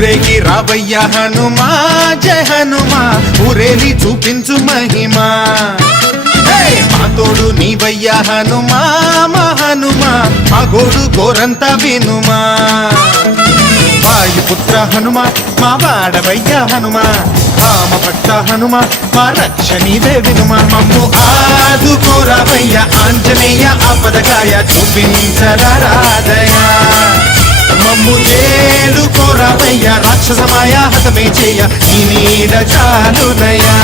ఊరేగి రావయ్య హనుమా జయ హనుమా ఊరేలి చూపించు మహిమా మా తోడు నీవయ్య హనుమా మా హనుమా మా గోడు గోరంత వినుమా వాయుపుత్ర హనుమా మా వాడవయ్య హనుమా రామ భక్త హనుమా మా రక్షణీదే వినుమా మమ్ము ఆదుకోరావయ్య ఆంజనేయ ఆపదగాయ చూపించరాదయా మమ్ము చేలుకోరావయ్య రాక్షసమాయ హతమే చేయ నీ నీడ చాలునయా